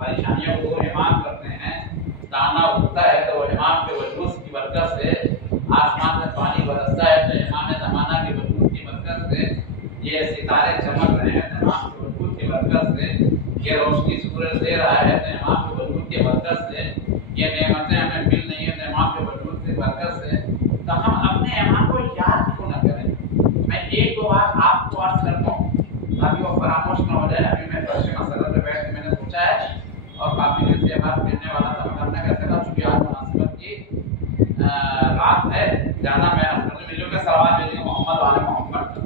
پریشانیوں کو امام کرتے ہیں، دانا اگتا ہے تو وہ امام کے وجود کی برکت سے، آسمان سے پانی برستا ہے تو امام زمانہ کے وجود کی برکت سے، یہ ستارے چمک رہے ہیں تو امام کے وجود کی برکت سے، یہ روشنی سورج دے رہا ہے تو امام کے وجود کی برکت سے، یہ نعمتیں ہمیں مل رہی ہیں تو امام کے وجود کی برکت سے، تو ہم اپنے امام کو یاد کیوں نہ کریں؟ میں ایک دو بات آپ کو عرض کرتا ہوں تاکہ وہ فراموش نہ ہو جائے۔ ابھی میں فرش مسئلہ پہ بیٹھ کے میں نے سوچا ہے اور کافی دن سے بات کرنے والا تھا، مگر میں کہہ سکا چونکہ آج مناسبت کی رات ہے، زیادہ میں اپنے ملوں کے سوال لے لیں محمد والے محمد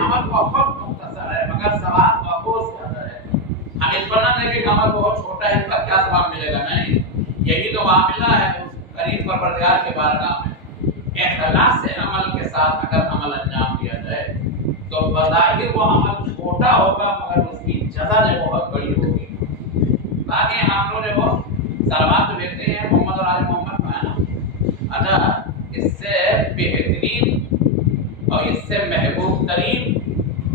عمل بہت مختصر ہے مگر ثواب بہت زیادہ ہے۔ ہم اس پر نہ دیکھیں کہ عمل بہت چھوٹا ہے، اس کا کیا ثواب ملے گا؟ نہیں، یہی تو معاملہ ہے اس قریب پروردگار کے بارگاہ میں۔ اخلاص سے عمل کے ساتھ اگر عمل انجام دیا جائے تو بظاہر وہ عمل چھوٹا ہوگا مگر اس کی جزا جو بہت بڑی ہوگی۔ باقی ہم لوگ جو سلوات دیتے ہیں محمد اور آل محمد کا ہے نا، اچھا اس سے بہترین اور اس سے محبوب ترین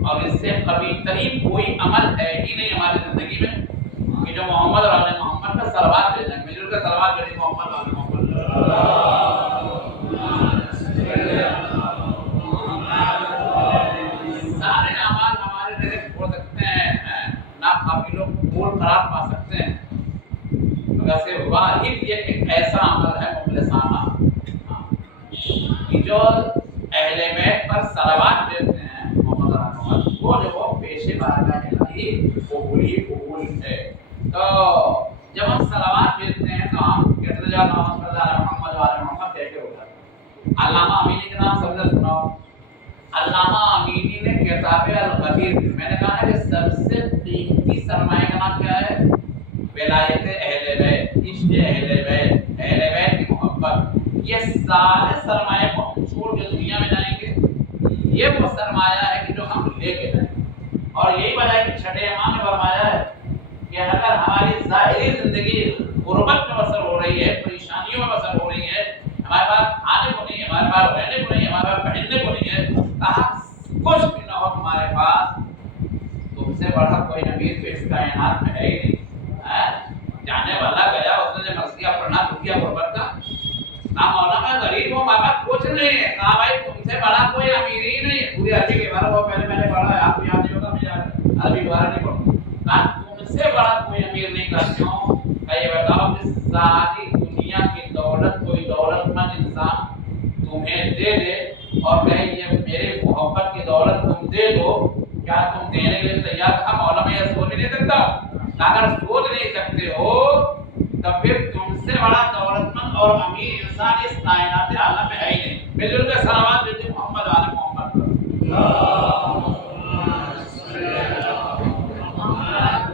اور اس سے قبیل ترین کوئی عمل ہے ہی نہیں ہماری زندگی میں کہ جو محمد اور آل محمد کا سلوات دے جائیں۔ مل کر سلوات دے محمد اور آل محمد۔ سارے اعمال ہمارے ذریعے ہو سکتے ہیں، ناقابلوں قبول قرار پا سکتے ہیں، مگر سے واحد یہ ایک ایسا عمل ہے مخلصانہ کہ جو اہل بیت پر صلوات دیتے ہیں محمد رحمت، وہ جو وہ پیش بارگاہ الہی قبول ہی قبول ہے۔ تو جب ہم صلوات دیتے ہیں تو ہم کہتے جا محمد والے محمد کہتے ہوتا ہے۔ علامہ امینی کے نام سب نے سنا ہو۔ علامہ امینی نے کتاب القدیر، میں نے کہا ہے کہ سب سے قیمتی سرمایہ کا نام کیا ہے؟ ولایت اہل بیت، عشق اہل بیت، اہل بیت کی محبت۔ یہ سارے سرمایہ کو ہم چھوڑ کے دنیا میں جائیں گے، یہ وہ سرمایہ ہے کہ جو ہم لے کے جائیں گے۔ اور یہی وجہ ہے کہ چھٹے امام نے فرمایا ہے کہ اگر ہماری ظاہری زندگی غربت میں بسر ہو رہی ہے، پریشانیوں میں بسر ہو رہی ہے، ہمارے پاس کھانے کو نہیں ہے، ہمارے پاس رہنے کو نہیں ہے، ہمارے پاس پہننے کو نہیں ہے، کہا کچھ بھی نہ ہو تمہارے پاس، تم سے بڑا کوئی امیر تو اس کائنات میں ہے ہی نہیں۔ جانے والا گیا، اس نے مرثیہ پڑھنا دنیا غربت کا، کہا مولا میں غریب ہوں، بابا کچھ نہیں ہے، کہا بھائی تم سے بڑا کوئی امیر ہی نہیں ہے۔ پوری عربی کے بارے وہ پہلے میں نے پڑھا ہے، آپ کو یاد نہیں ہوگا، میں عربی کے بارے نہیں پڑھوں۔ کہا تم سے بڑا کوئی امیر نہیں، کہا کیوں؟ کہ یہ بتاؤ کہ ساری دنیا کی دولت کوئی دولت مند انسان تمہیں دے دے اور کہے یہ میرے محبت کی دولت تم دے دو، کیا تم دینے کے لیے تیار تھا؟ مولا میں یہ سوچ نہیں سکتا ہوں۔ اگر سوچ نہیں سکتے ہو تو پھر تم سے بڑا دولت مند اور امیر انسان اس کائنات عالم میں ہے ہی نہیں۔ مل جل کے صلوات دیتے محمد آل محمد پر۔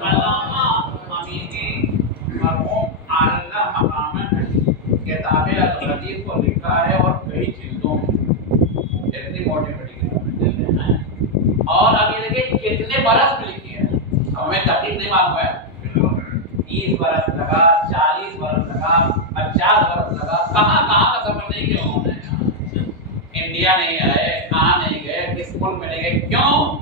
علامہ امینی مرحوم اعلیٰ مقام کتاب القدیر کو لکھا ہے اور کئی جلدوں میں، اتنی موٹی بڑی کتابیں ہیں، اور اب یہ دیکھیں کتنے برس میں لکھی ہے، اب ہمیں تحقیق نہیں معلوم ہے، 30 برس لگا، 40 برس لگا، 50 برس لگا، کہاں کہاں کا سفر نہیں کیا انہوں نے، انڈیا نہیں آئے، کہاں نہیں گئے، کس ملک میں نہیں گئے، کیوں؟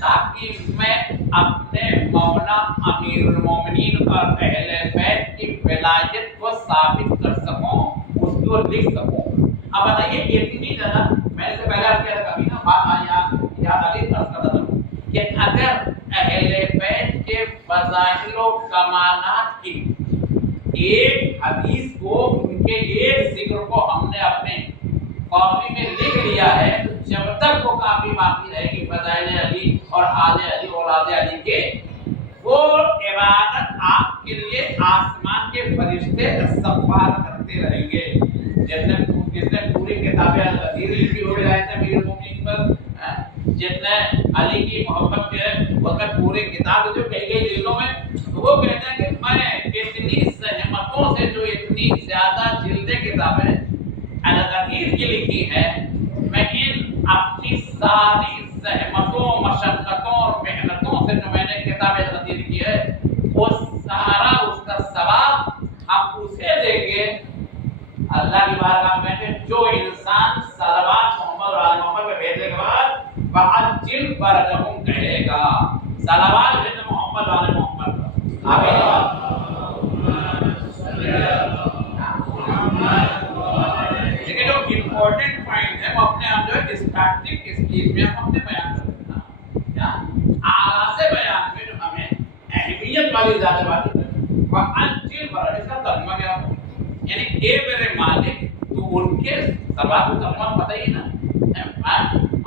تاکہ میں اپنے مولا امیر المومنین اور اہل بیت کی ولایت کو ثابت کر سکوں، اس کو لکھ سکوں۔ اب بتائیے اتنی زیادہ، میں نے سے پہلے آپ کیا کبھی نا بات یاد علی عرض کرتا تھا کہ اگر اہل بیت کے فضائل و کمالات کی ایک حدیث کو، ان کے ایک ذکر کو ہم نے اپنے کاپی میں لکھ لیا ہے تو جب تک وہ کاپی باقی رہے گی فضائل علی اور آل علی اولاد علی کے، وہ عبادت آپ کے لیے آسمان کے فرشتے استغفار کرتے رہیں گے۔ جس نے پوری کتاب القدیر لکھی ہو ولایت امیر المومنین پر، جتنے علی کی محبت کے اس میں پوری کتاب جو کہی گئی جلدوں میں، تو وہ کہتے ہیں کہ میں اتنی زحمتوں سے جو اتنی زیادہ جلدیں کتابیں القدیر کی لکھی ہے، میں ان اپنی ساری زحمتوں، مشقتوں اور محنتوں سے جو میں نے کتاب القدیر کی ہے، وہ سارا اس کا ثواب ہم اسے دیں گے اللہ کی بارگاہ میں، جو انسان صلوات محمد اور آل محمد پہ بھیجنے کے بعد فرجہم کہے گا. صلوات بھیجے محمد والے محمد پر. آمین. لیکن جو امپورٹنٹ پوائنٹ ہے وہ اپنے آپ جو ہے اسٹارٹنگ اسٹیج میں ہم اپنے بیان کر دینا. آغاز بیان میں جو ہمیں اہمیت والی زیادہ باتیں کریں. وَأَنْجِلْ فَرَجَ اس کا ترجمہ کیا ہوگا؟ یعنی اے میرے مالک تو ان کے سواب کو ترجمہ پتہ ہی نا.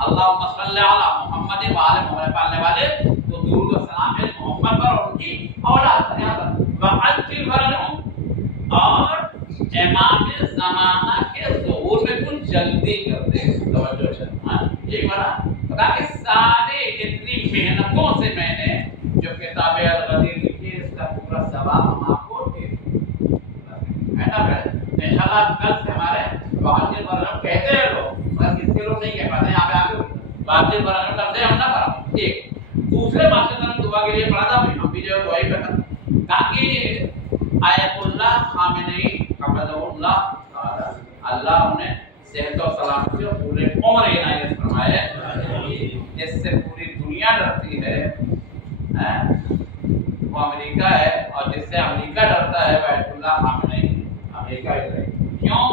اللہم صلی علی محمد وآل محمد پالنے والے تو درود و سلام ہے محمد پر اور ان کی اولاد پر. یہاں پر وَأَنْجِلْ فَرَجَهُمْ اور امام زمانہ کے ظہور میں کچھ جلدی کر دے. توجہ ہے. یہ بڑا پتا کہ سارے اتنی محنتوں سے میں نے جو کتاب الغدیر لکھی اس کا پورا ثواب ہم آپ کو دے دیں. ہے نا بھائی؟ انشاءاللہ کل سے ہمارے واجب ورنہ کہتے ہیں لوگ مگر کسی لوگ نہیں کہہ پاتے. یہاں پہ آگے واجب ورنہ کرتے ہم نہ پڑھا. ٹھیک. دوسرے بادشاہ نے دعا کے لیے پڑھا تھا. ہم بھی جو دعائی پہ کرتے تاکہ آیت اللہ خامنئی قبضہ اللہ اللہ انہیں صحت و سلامتی اور پورے عمر عنایت فرمائے جس سے پوری دنیا ڈرتی ہے. وہ امریکہ ہے اور جس سے امریکہ ڈرتا ہے وہ آیت اللہ خامنئی امریکہ ہی رہے. کیوں؟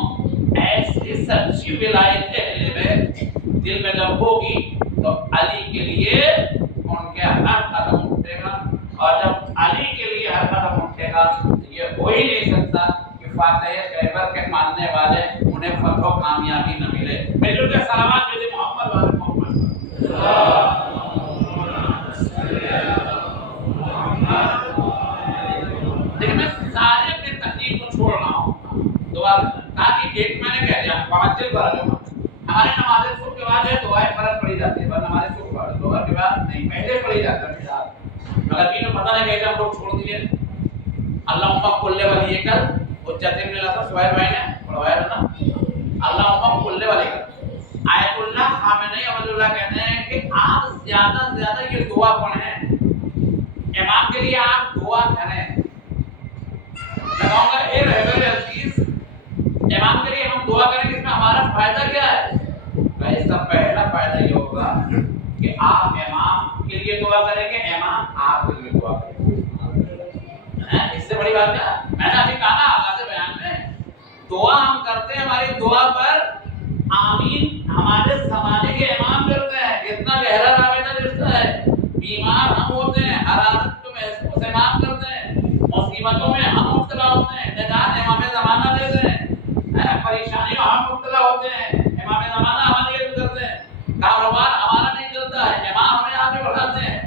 ایسی سچی ولایت اہل بیت دل میں جب ہوگی تو علی کے لیے ان کے ہر قدم اٹھے گا اور جب علی کے لیے ہر قدم اٹھے گا یہ ہو ہی نہیں سکتا کہ فاتح خیبر کے ماننے والے انہیں فتح و کامیابی نہ ملے. ملو کے سلامات بھیجے محمد والے محمد. لیکن میں سارے اپنے تقریر کو چھوڑ رہا ہوں دعا تاکہ ایک میں نے کہہ دیا پانچل پر ہمارے نماز صبح کے بعد ہے دعائیں فرض پڑھی جاتی ہے. پر نماز صبح کے بعد ظہر کے بعد نہیں پہلے پڑھی جاتی ہے. مگر یہ پتہ نہیں کیسے ہم لوگ چھوڑ دیے. اللہم کل ولی کل حجت ابن الحسن سہیل بھائی نے پڑھوایا تھا نا. اللہم کل ولی کل آیت اللہ خامنئی عبد اللہ کہتے ہیں کہ آپ زیادہ سے زیادہ یہ دعا پڑھیں. امام کے لیے آپ دعا کریں. میں کہوں گا اے رہبر عزیز امام کے لیے ہم دعا کریں گے اس میں ہمارا فائدہ کیا ہے؟ اس کا پہلا فائدہ یہ ہوگا کہ آپ امام کے لیے دعا کریں گے امام آپ کے لیے دعا کریں گے. اس سے بڑی بات کیا؟ میں نے ابھی کہا نا آغاز بیان میں دعا ہم کرتے ہیں. ہماری دعا پر آمین ہمارے زمانے کے امام کرتے ہیں. اتنا گہرا رابطہ رشتہ ہے. بیمار ہم ہوتے ہیں حرارت کو محسوس امام کرتے ہیں. مصیبتوں میں ہم مبتلا ہوتے ہیں نجات امام زمانہ دیتے ہیں. پریشانیوں ہم مبتلا ہوتے ہیں امام زمانہ ہماری ہیلپ کرتے ہیں. کاروبار ہمارا نہیں چلتا ہے امام ہمیں آگے بڑھاتے ہیں.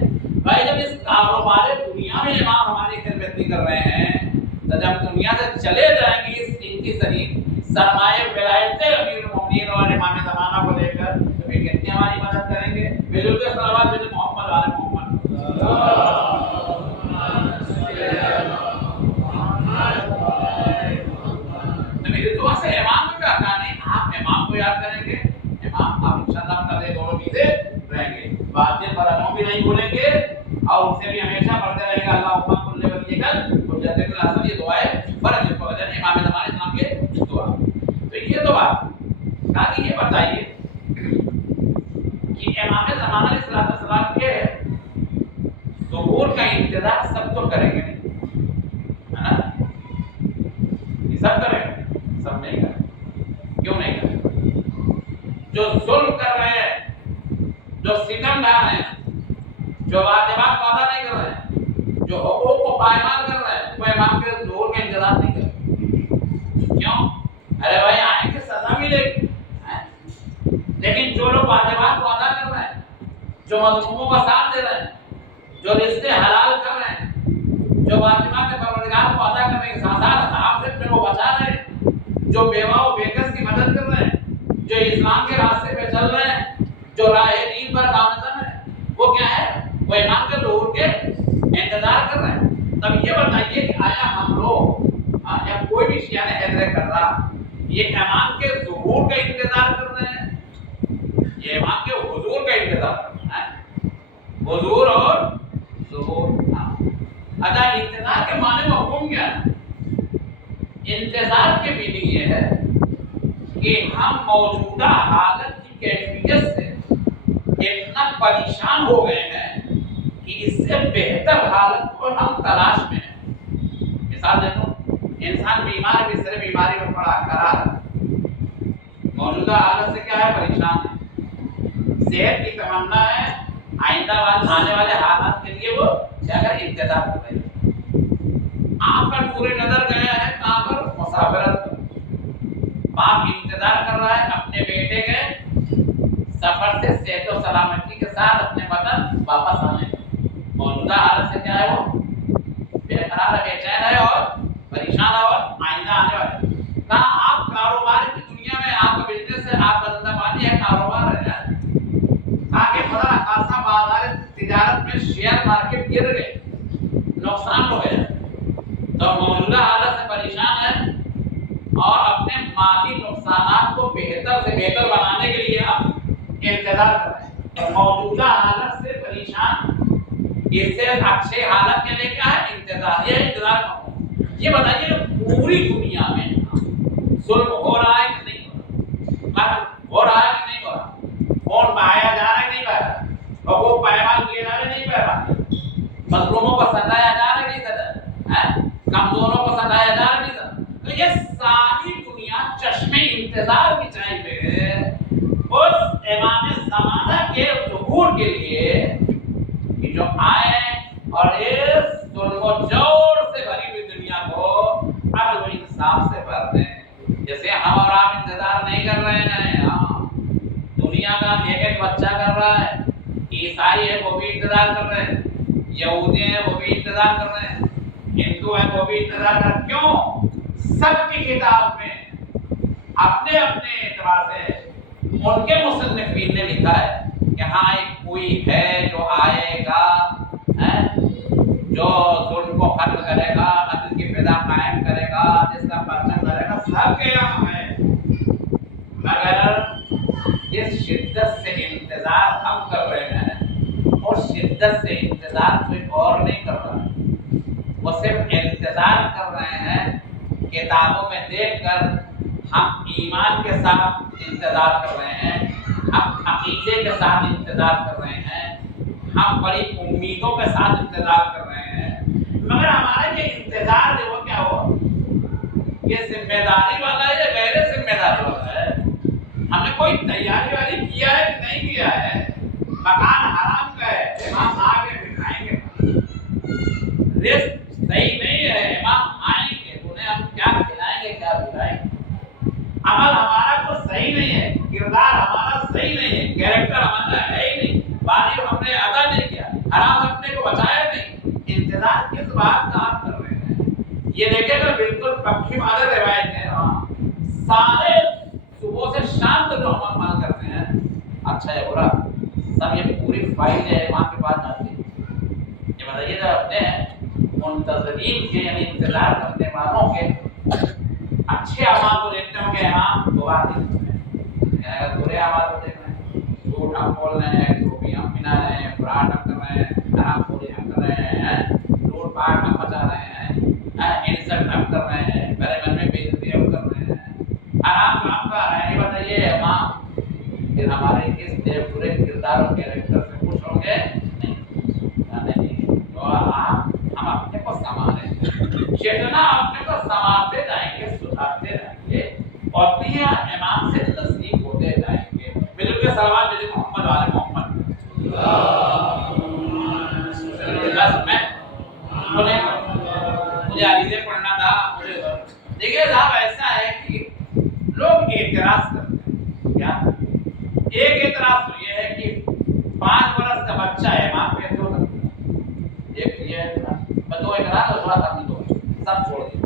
بھائی جب اس کاروبار دنیا میں امام ہماری خدمت کر رہے ہیں تو جب دنیا سے چلے جائیں گے اس ان کی ذریعے سرمایہ ولایت امیر المومنین اور امام زمانہ کو لے کر تو پھر کتنی ہماری مدد کریں گے. بالکل صلوات بھیجے محمد والے محمد. تو میری دعا سے امام کو کیا کہا نہیں آپ امام کو یاد کریں گے. امام آپ انشاءاللہ کرے دونوں چیزیں رہیں گے. واجب فرضوں بھی نہیں بھولیں گے اور اسے بھی ہمیشہ پڑھتے رہیں گے. اللہم کل ولی کل حجت ابن الحسن یہ دعائیں فرض اس کو کہتے ہیں امام زمانہ اسلام کے دعا. تو یہ دعا تاکہ یہ بتائیے کہ امام زمانہ علیہ السلام کے ظہور کا انتظار سب تو کریں گے نہیں ہے نا. یہ سب کریں گے سب نہیں کریں. کیوں نہیں کریں؟ جو ظلم کر رہے ہیں جو ستم ڈال رہے ہیں جو واجبات وعدہ نہیں کر رہے ہیں جو حقوق کو پائمال کر رہے ہیں وہ امام کے ظہور کا انتظار نہیں کریں. کیوں؟ ارے بھائی آئیں گے سزا ملے گی. لیکن جو لوگ واجبات کو ادا کر رہے ہیں جو مظلوموں کا ساتھ دے رہے ہیں جو رشتے حلال کر رہے ہیں جو واجبات پروردگار کو ادا کرنے کے ساتھ ساتھ حرام سے اپنے کو بچا رہے ہیں جو بیوہ و بیکس کی مدد کر رہے ہیں جو اسلام کے راستے پہ چل رہے ہیں جو راہ دین پر گامزن ہے وہ کیا ہے؟ وہ امام کے ظہور کے انتظار کر رہے ہیں. تب یہ بتائیے کہ آیا ہم لوگ یا کوئی بھی شیعہ نے حیدر کر رہا یہ امام کے ظہور کا انتظار کر رہے ہیں یہ امام کے حضور کا انتظار کر رہے ہیں. حضور اور ظہور. اچھا انتظار کے معنی مفہوم کیا ہے؟ انتظار کی میننگ یہ ہے کہ ہم موجودہ حالت کی کیفیت سے اتنا پریشان ہو گئے ہیں کہ اس سے بہتر حالت کو ہم تلاش میں ہیں. مثال دیتا ہوں، انسان بیمار بستر بیماری میں پڑا کرا رہا ہے، موجودہ حالت سے کیا ہے؟ پریشان ہے. صحت کی تمنا ہے، آئندہ آنے والے حالات کے لیے وہ کیا کر انتظار کر رہے ہیں. آپ کا پورے نظر گیا ہے کہاں پر؟ مسافرت پر. باپ انتظار کر رہا ہے اپنے بیٹے کے سفر سے صحت و سلامتی کے ساتھ اپنے وطن واپس آنے. موجودہ حالت سے کیا ہے؟ وہ بے قرار ہے، بے چین ہے اور پریشان ہے اور آئندہ آنے والے. کہاں آپ کاروبار کی دنیا میں، آپ کا بزنس ہے، آپ کا دھندا پانی ہے، کاروبار ہے، تاکہ بڑا خاصا بازار تجارت میں شیئر مارکیٹ گر گئے، نقصان ہو گیا، تو موجودہ حالت سے پریشان ہے اور اپنے مالی نقصانات کو بہتر سے بہتر بنانے کے لیے آپ انتظار کر رہے ہیں. اور موجودہ حالت سے پریشان، اس سے اچھے حالت کے لیے کیا ہے؟ انتظار. یہ انتظار کرو. یہ بتائیے پوری دنیا میں ظلم ہو رہا ہے کہ نہیں ہو رہا ہے کہ نہیں ہو رہا؟ کون بہایا جا رہا ہے کہ نہیں بہا رہا؟ لوگوں پیمان کیے جا رہے نہیں بہ رہا؟ مظلوموں کو ستایا جا رہا ہے کہ نہیں ستایا؟ کمزوروں کو ستایا جا رہا ہے کہ نہیں ستایا؟ تو یہ ساری دنیا چشمے انتظار کی چاہیے اس امام زمانہ کے ظہور کے لیے کہ جو آئے اور اس ظلم و جور سے بھری ہوئی دنیا کو عدل و انصاف سے بھر دیں. جیسے ہم اور آپ انتظار نہیں کر رہے ہیں، دنیا کا ایک ایک بچہ کر رہا ہے. عیسائی ہے وہ بھی انتظار کر رہے ہیں، یہودی ہیں وہ بھی انتظار کر رہے ہیں، ہندو ہیں وہ بھی انتظار کر رہے ہیں. کیوں؟ سب کی کتاب میں اپنے اپنے اعتبار سے ان کے مصنفین نے لکھا ہے کہ ہاں ایک کوئی ہے جو آئے گا، جو ظلم کو ختم کرے گا، عدل کی فضا قائم کرے گا، جس کا پرچم کرے گا. سب کے یہاں ہے، مگر جس شدت سے انتظار ہم کر رہے ہیں اور شدت سے انتظار کوئی اور نہیں کر رہا ہے. وہ صرف انتظار کر رہے ہیں کتابوں میں دیکھ کر. ہم ایمان کے ساتھ انتظار کر رہے ہیں، ہم عقیدے کے ساتھ انتظار کر رہے ہیں، ہم بڑی امیدوں کے ساتھ انتظار کر رہے ہیں. مگر ہمارا یہ انتظار جو کیا ہو، یہ ذمہ داری والا ہے یا غیر ذمہ داری والا ہے؟ ہم نے کوئی تیاری والی کیا ہے کہ نہیں کیا ہے؟ مکان حرام کا ہے، امام آگے بٹھائیں گے. رزق صحیح نہیں ہے، امام آئیں گے، انہیں ہم کیا کھلائیں گے، کیا پلائیں گے. عمل ہمارا کچھ صحیح نہیں ہے، کردار ہمارا صحیح نہیں ہے، کیریکٹر ہمارا ہے ہی نہیں، واجب ہم نے ادا نہیں کیا، حرام اپنے کو بچایا نہیں. انتظار کس بات کا آپ کر رہے ہیں؟ یہ دیکھیں گا بالکل پکی مادہ روایت ہے. سارے صبح سے شام تک جو ہم عمل کرتے ہیں، اچھا ہے برا، سب یہ پوری فائل ہے امام کے پاس جاتی ہے. یہ بتائیے گا اپنے منتظرین کے یعنی انتظار کرنے والوں کے اچھے اعمال کو دیکھتے ہوں گے. امام دو بات دیکھتے ہیں، اگر برے اعمال کو دیکھ رہے ہیں، جھوٹ ہم بول رہے ہیں، ٹوپی ہم پہنا رہے ہیں، فراڈ ہم کر رہے ہیں، حرام خوری ہم کر رہے ہیں، لوٹ پاٹ ہم مچا رہے ہیں، انسلٹ ہم کر رہے ہیں، میرے من میں بےعزتی ہم کر رہے ہیں، حرام کام کر رہے ہیں. یہ بتائیے امام پھر ہمارے اس برے کردار اور کیریکٹر سے خوش ہوں گے؟ نہیں. تو ہم اپنے کو سنواریں، جتنا اپنے کو سنوارتے جائیں گے، سدھارتے جائیں گے اور دنیا امام سے تصدیق ہوتے جائیں گے. مل کے سلوات ملی محمد والے محمد. مجھے عریضے پڑھنا تھا. دیکھیے صاحب ایسا ہے کہ لوگ اعتراض کرتے ہیں. کیا ایک اعتراض تو یہ ہے کہ 5 برس کا بچہ ہے امام پہ کیوں کرتا ہے؟ ایک یہ ہے، دو اعتراض اور تھوڑا سا دو سب چھوڑ دیں.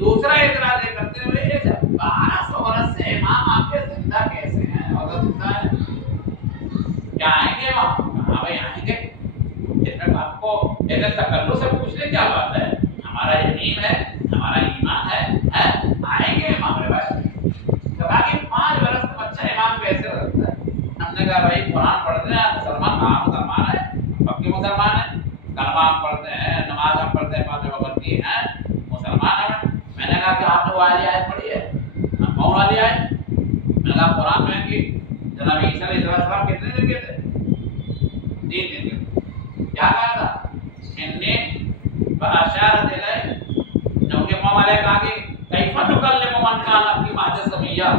دوسرا اعتراض یہ کرتے ہوئے 1200 برس سے امام آپ کے زندہ کیسے ہیں؟ اگر زندہ ہے کیا آئیں گے وہاں؟ کہاں بھائی آئیں گے؟ اس میں آپ کو ایسے تکلف سے پوچھنے کیا بات ہے؟ ہمارا یقین ہے، ہمارا ایمان ہے، آئیں گے امام میرے بھائی. تو کہا کہ 5 برس کا بچہ امام کیسے رکھتا ہے؟ ہم نے کہا بھائی قرآن پڑھتے ہیں مسلمان، کہاں مسلمان ہے؟ پکے مسلمان ہیں، کلمہ ہم پڑھتے ہیں، نماز ہم پڑھتے ہیں 5 وقت کی ہیں، مسلمان ہیں. میں نے کہا کہ آپ نے وہ والی آیت پڑھی ہے؟ کون والی آیت؟ میں نے کہا قرآن میں کہ جناب عیسیٰ علیہ السلام کتنے دن کے تھے؟ فاشارت الیہ، کیونکہ امام علیہ کہا کہ کیف نکلم من کان فی مہد صبیہ،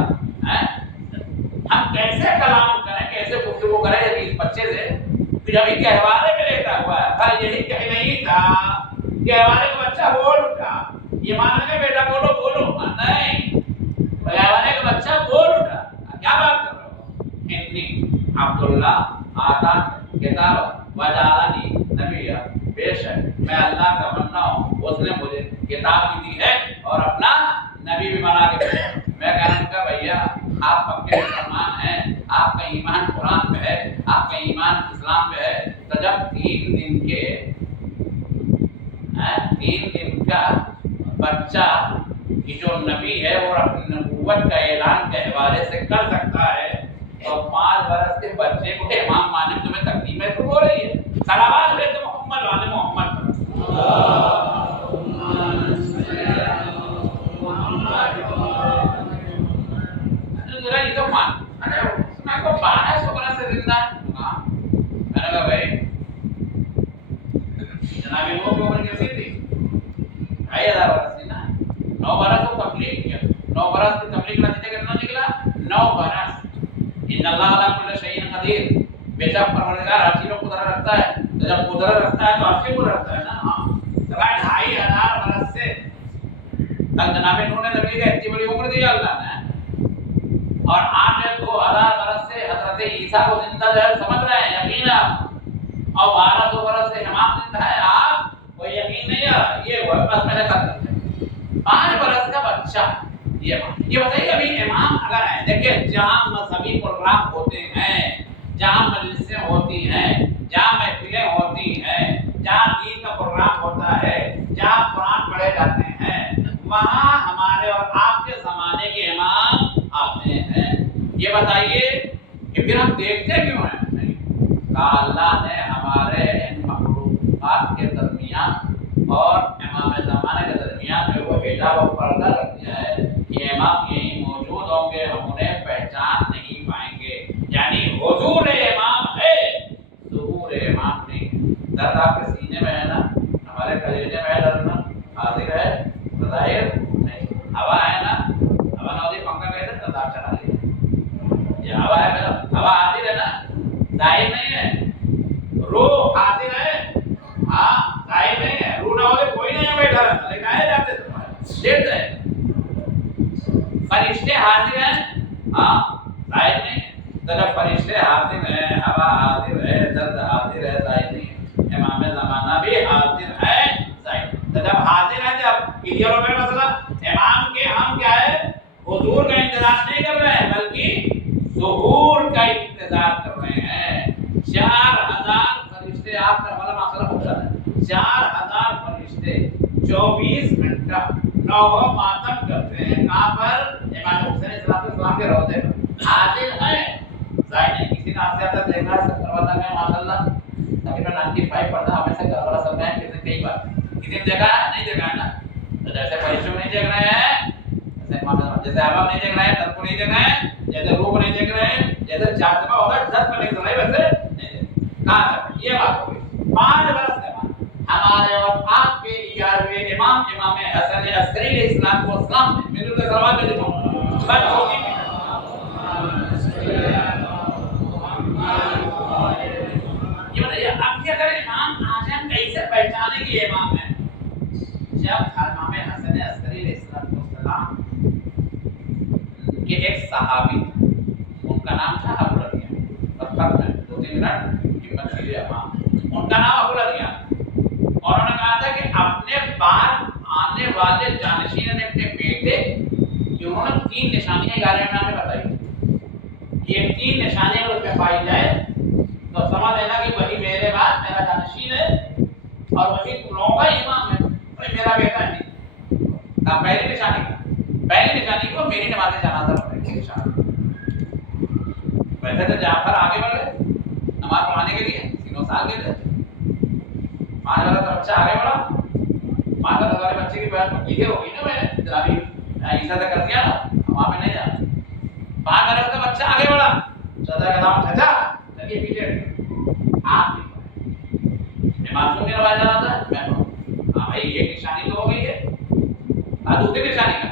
ہم کیسے کلام کریں، کیسے گفتگو کریں جب اس بچے سے تو جب یہ گہوارے میں لیٹا ہوا ہے. پر یہی کہ نہیں تھا گہوارے کا بچہ بول اٹھا، یہ مان لگا بیٹا بولو بولو، نہیں گہوارے کا بچہ بول اٹھا. کیا بات کر رہے ہو؟ انی عبداللہ آتا کتاب وجعلنی نبیہ، بے شک میں اللہ کا بندہ ہوں، اس نے مجھے کتاب بھی دی ہے اور اپنا نبی بھی بنا کے بھیجا. میں کہنے کا بھیا آپ پکے مسلمان ہیں، آپ کا ایمان قرآن پہ ہے، آپ کا ایمان اسلام پہ ہے، تو جب 3 دن کا بچہ کی جو نبی ہے وہ اپنی نبوت کا اعلان کے حوالے سے کر سکتا ہے، تو 5 برس کے بچے کو امام مانے تمہیں تقدیم تو ہو رہی ہے. صلوات بھیجو محمد والے محمد پر. یہ تو مان میں کو 1200 برس سے زندہ ہے. میں نے کہا بھائی جناب نوح کی عمر کیسی تھی؟ 2000 برس تھی نا. 9 برس کو تبلیغ کیا، 9 برس کی تبلیغ کا نتیجہ کتنا نکلا؟ 9 برس. ان اللہ علی کل شیء قدیر، بے شک پروردگار ہر چیز کو قدرت رکھتا ہے، تو جب قدرت رکھتا ہے تو ہر چیز کو رکھتا ہے نا. تو 2500 برس سے تک جناب نوح نے تبلیغ کی اتنی بڑی عمر دی اللہ نے، اور آپ نے 2000 برس سے حضرت عیسیٰ کو زندہ جو ہے سمجھ رہے ہیں، یقین آپ، اور 1200 برس سے امام زندہ ہے، آپ کو یقین نہیں ہے. یہ بس میں نے کر دیا 5 برس کا بچہ. یہ بتائیے ابھی امام اگر ہے، دیکھیے جہاں مذہبی پروگرام ہوتے ہیں، جہاں مجلسیں ہوتی ہیں، جہاں محفلیں ہوتی ہیں، جہاں دین کا پروگرام ہوتا ہے، جہاں قرآن پڑھے جاتے ہیں، وہاں ہمارے اور آپ کے زمانے کے امام آتے ہیں. یہ بتائیے کہ پھر ہم دیکھتے کیوں ہیں؟ اللہ نے ہمارے ان مخلوقات کے درمیان اور امام زمانے کے درمیان میں وہ حجاب و پردہ رکھ دیا ہے کہ امام یہیں موجود ہوں گے، ہم انہیں پہچان نہیں پائیں گے. یعنی حضور امام ہے، ظہور امام نہیں. درد آپ کے سینے میں ہے نا، ہمارے کلیجے میں ہے درد نا، حاضر ہے ظاہر نہیں. ہوا ہے نا، ہوا نہ ہوتی پنکھا کہتے درد آپ چلا لیا. یہ ہوا ہے میرا، ہوا حاضر ہے نا، ظاہر نہیں ہے. روح حاضر ہے، ہاں ظاہر نہیں ہے. روح نہ ہوتے کوئی نہیں بیٹھا رہتا، لیکن آئے جاتے لیٹ جائے. فرشتے حاضر ہیں، ہاں ظاہر نہیں ہے. تو جب فرشتے حاضر ہیں، ہوا حاضر ہے، درد حاضر ہے، ظاہر نہیں ہے. امام زمانہ بھی حاضر ہے، ظاہر. تو جب حاضر ہے، جب کلیئر ہو گیا مسئلہ. امام کے ہم کیا ہے؟ حضور کا انتظار نہیں کر رہے ہیں، بلکہ ظہور کا انتظار کر رہے ہیں. 4000 فرشتے آپ کا والا مسئلہ ہو جاتا ہے. 4000 فرشتے 24 گھنٹہ نوح ماتم کرتے ہیں. کہاں پر؟ امام حسین السلام کے روضے پر حاضر ہے، ظاہر نہیں. کسی نے آسے آتا دیکھا ہے سب کرواتا ہے ماشاءاللہ تقریباً 95% ہمیں سے کروالا سب ہیں. کئی بار کسی نے دیکھا ہے؟ نہیں دیکھا ہے نا. تو جیسے فرشتوں نہیں دیکھ رہے ہیں، جیسے احباب نہیں دیکھ رہے ہیں، ترک کو نہیں دیکھ رہے ہیں، جیسے روح کو نہیں دیکھ رہے ہیں، جیسے 4 دفعہ ہوگا 10 پر نہیں سنائی ویسے نہیں دیکھ. کہاں تک یہ بات ہو گئی. 5 برس کے بعد ہمارے اور آپ کے 11ویں امام حسن عسکری علیہ السلام کو اسلام نے میرے کو سلوات بھیجے بس ہوگی. یہ بتائیے اب کیا کریں؟ امام آجم کیسے پہچانے گی امام ہے؟ جب امام حسن عسکری علیہ السلام کے ایک صحابی ان کا نام تھا ابو ربیعہ، اور خط میں 2-3 منٹ ہمت کیجیے امام. ان کا نام ابو ربیعہ، اور انہوں نے کہا تھا کہ اپنے بعد آنے والے جانشین نے اپنے بیٹے کہ انہوں نے 3 نشانیاں 11 میں ہمیں بتائی. یہ 3 نشانیاں اگر اس میں پائی جائے تو سمجھ لینا کہ وہی میرے بعد میرا جانشین ہے اور وہی تم لوگوں کا امام ہے، وہی میرا بیٹا ہے. پہلی نشانی کو میری نماز جنازہ پڑھنے کی نشانی. ویسے تو جعفر آگے بڑھے نماز پڑھانے کے لیے 3 سال کے تھے. 5 برس کا بچہ آگے بڑھا. 5 برس والے بچے کی بات کلیئر ہوگی نا. میں نے جنابی عیسیٰ سے کر دیا نا، ہم وہاں پہ نہیں جانا. 5 برس کا بچہ آگے بڑھا. چچا کا نام چچا چلیے پیچھے آپ معصوم کی نماز جانا تھا میں بھائی ایک نشانی تو ہو گئی ہے، دوسری نشانی کا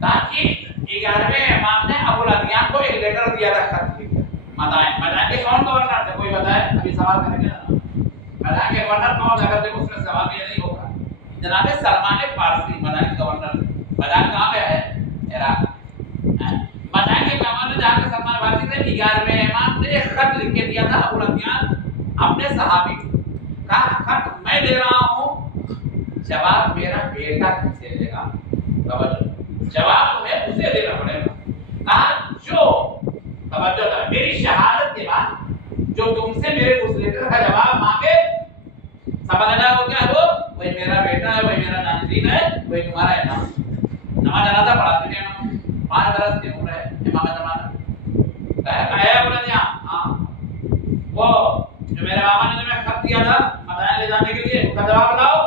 تاکہ 11ویں امام نے ابو الادیان کو ایک لیٹر دیا تھا، خط لکھ کر مدائن کے کون گورنر تھے کوئی بتائے؟ ابھی سوال کریں گے نا، مدائن کے گورنر کون تھا؟ اگر دیکھو اس میں سوال یہ نہیں ہوگا، جناب سلمان فارسی مدائن کے گورنر تھے۔ مدائن کہاں پہ ہے؟ عراق۔ مدائن کے امام نے جا کے سلمان فارسی سے 11ویں امام نے ایک خط لکھ کے دیا تھا ابو الادیان اپنے صحابی کو، کہا خط میں دے رہا ہوں، جواب میرا بیٹا کسے دے گا؟ جواب تمہیں اسے دینا پڑے گا۔ کہا جو توجہ کرو، میری شہادت کے بعد جو تم سے میرے اس لیٹر کا جواب مانگے، سمجھنا وہ کیا ہے؟ وہی میرا بیٹا ہے، وہی میرا ناظرین ہے، وہی تمہارا امام۔ نماز جنازہ پڑھاتے تھے امام، 5 برس کی عمر ہے امام زمانہ، کہا ہے بولا دیا ہاں وہ جو میرے بابا نے تمہیں خط دیا تھا مدائن لے جانے کے لیے، اس کا جواب لاؤ۔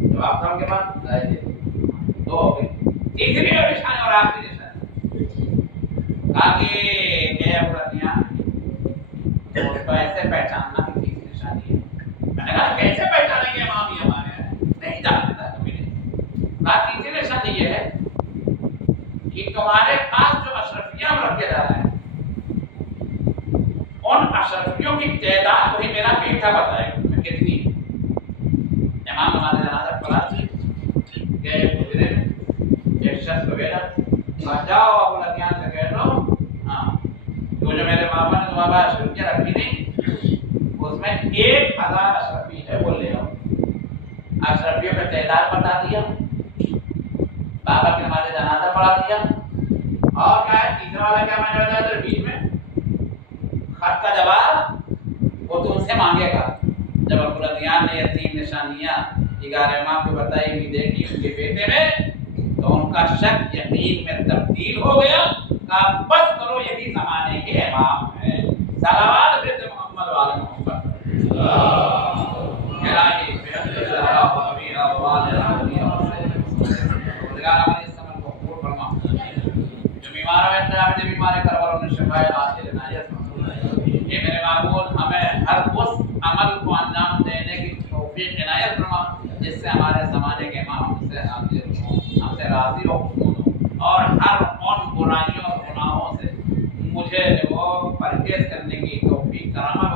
جواب تھا ان کے پاس، لائے دے دو ہو گئی۔ تیسری نشانی اور آخری نشانی کہا کہ ابو الادیان اس کو ایسے پہچاننا کی تیسری نشانی ہے۔ میں نے کہا کیسے پہچانیں گے امام یہ ہمارے ہیں؟ نہیں جانتے تھا کبھی نہیں۔ کہا تیسری نشانی یہ ہے کہ تمہارے پاس جو اشرفیاں رکھے جا رہے ہیں ان اشرفیوں کی تعداد وہی میرا بیٹا بتائے گا کتنی۔ امام ہمارے جنازہ پڑھا کہ گزرے ایک شخص کو بھیجا، جاؤ ابو الادیان سے کہہ دو ہاں جو میرے بابا نے تمہارے پاس اشرفیاں رکھی تھی اس میں 1000 اشرفی ہے وہ لے آؤ۔ اشرفیوں کا تعداد بتا دیا، بابا کی نماز جنازہ پڑھا دیا، اور کیا ہے تیسرا والا کیا میں نے بتایا تھا بیچ میں خط کا جواب وہ تم سے مانگے گا۔ جب ابو الادیان نے یہ 3 نشانیاں 11 امام کو بتائی ہوئی دیکھی ان کے بیٹے میں، تو ان کا شک یقین میں تبدیل ہو گیا، کہا بس کرو یہی زمانے کے امام ہیں۔ صلوات بیت محمد والے محمد الہی بحمد الزہرا و امینہ و والدہ امینہ روزگار ہماری اس عمل کو قبول فرما، جو بیمار ہیں اللہ نے بیمار کربلا انہیں شفا عاجل عنایت فرما۔ اے میرے معبود ہمیں ہر اس عمل کو انجام دینے کی توفیق عنایت فرما جس سے ہمارے زمانے کے امام ہم سے راضی ہو اور ہر ان برائیوں اور گناہوں سے مجھے وہ پرہیز کرنے کی توفیق کرامہ